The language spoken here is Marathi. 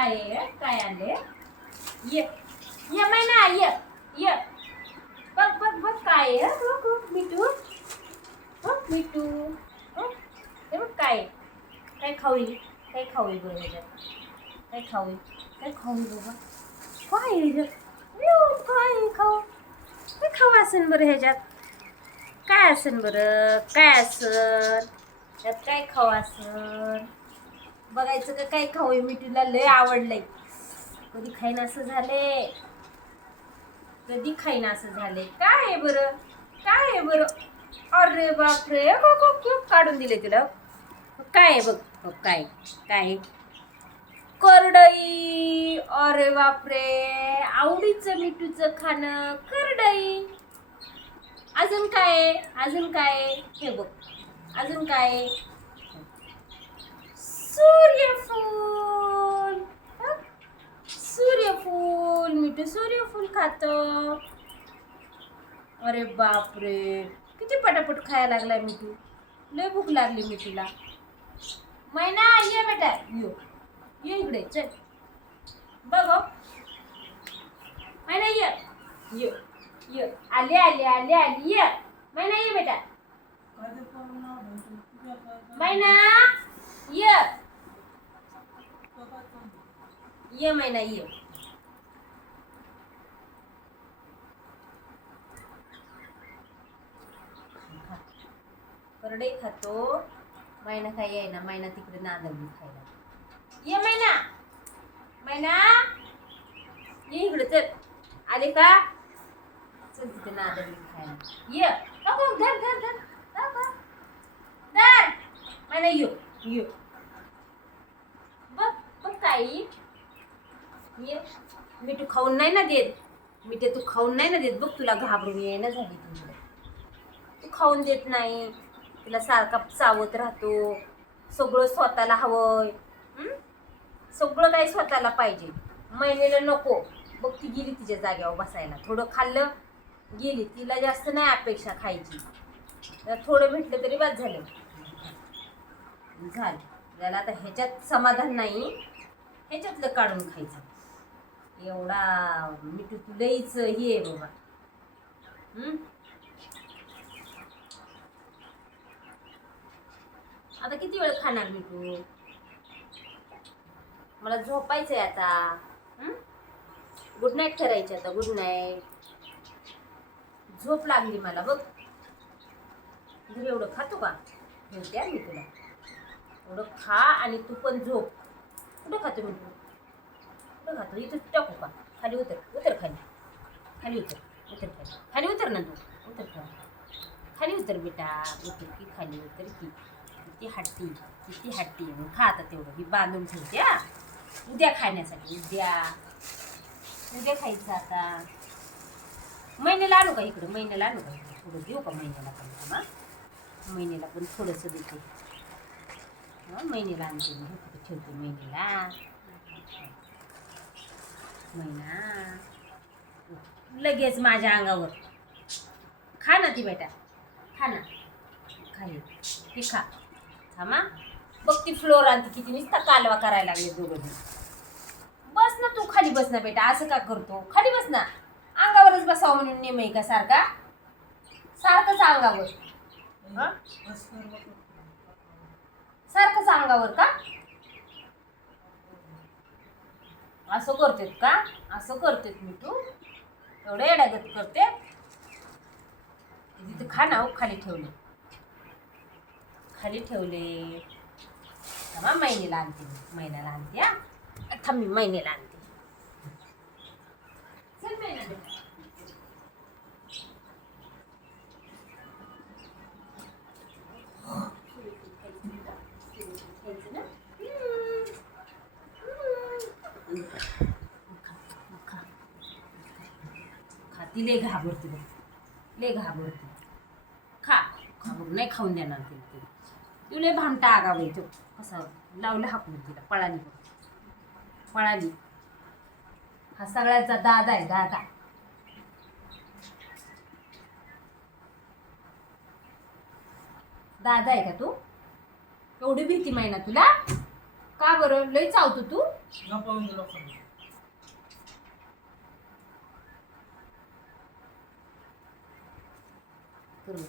काय आहे काय आले ये ये मैना ये बघ बघ बघ काय आहे बघ बघ मिठू मिठू हे बघ काय खाऊ काय खाऊ बरं ह्याच्यात काय खाऊ बाबा काय काय खाऊ असेल बरं ह्याच्यात काय असेल बरं काय असेल त्यात काय खाऊ असेल बघायचं का काय खाऊ मिठूला लय आवडलंय कधी खाईन असं झाले काय आहे बरं अरे बापरे काढून दिले तुला काय आहे बघ काय करडई अरे बापरे आवडीचं मिठूचं खाणं करडई अजून काय हे बघ अजून काय सूर्यफूल मिठू सूर्यफूल खातो अरे बापरे किती पटापट खायला लागलाय मिठू लय भूक लागली मिठूला मैना ये बेटा ये इकडे चल बघ मैना ये आली ये मैना ये बेटा मैना ये मैना ये करडई खातो मैना काय आहे ना मैना तिकडे नादवली खायला ये मैना ये इकडे चल आले का चल तिथे नादवली खायला ये धर मैना ये बघ काय ये मिठू खाऊन नाही ना देत तू खाऊन नाही ना देत बघ तुला घाबरून ये ना झाली तू खाऊन देत नाही तुला सारखा चावत राहतो सगळं स्वतःला हवंय सगळं काही स्वतःला पाहिजे महिनेला नको बघ ती गेली तिच्या जागेवर बसायला थोडं खाल्लं गेली तिला जास्त नाही अपेक्षा खायची थोडं भेटलं तरी बाद झालं त्याला आता ह्याच्यात समाधान नाही ह्याच्यातलं काढून खायचं एवढा मिठू तुलाच हे आहे बाबा आता किती वेळ खाणार मिठू मला झोपायचंय आता गुड नाईट करायची आता गुड नाईट झोप लागली मला बघ घरी एवढं खातो का म्हणते मी तुला एवढं खा आणि तू पण झोप कुठं खातो मी कुठं खातो इथं टाकू का खाली उतर खाली उतर ना तू खाली उतर बेटा उतर की खाली उतर की किती हट्टी मग खा आता तेवढं ही बांधून ठेवते उद्या खाण्यासाठी उद्या खायचं आता महिन्याला आणू का इकडं थोडं देऊ का महिन्याला पण महिन्याला पण थोडंसं देते महिन्याला आणते ठेवते महिन्याला महिना लगेच माझ्या अंगावर खा ना ती बेटा खा ना खाली ती खा थांबा बघ ती फ्लोर आणते किती नुसता कालवा करायला लागले दोघं बस ना तू खाली बस ना बेटा असं का करतो खाली बस ना अंगावरच बसावं म्हणून नेमय का सारखंच अंगावर सारखंच अंगावर का असं करतेत मी तू एवढं येडागत करते तिथे खा ना खाली ठेवले थांबा महिन्याला आणते थांब मी महिन्याला आणते चल महिना ती लय घाबरते घाबरून नाही खाऊन देणार तिला तू लय भामटा आगाव येतो असं लावलं हाकून तिला पळाली हा सगळ्याचा दादा आहे दादा आहे का तू एवढी भीती महिना तुला का बरं लई चावतो तू? झोपावून तुला खाली. करू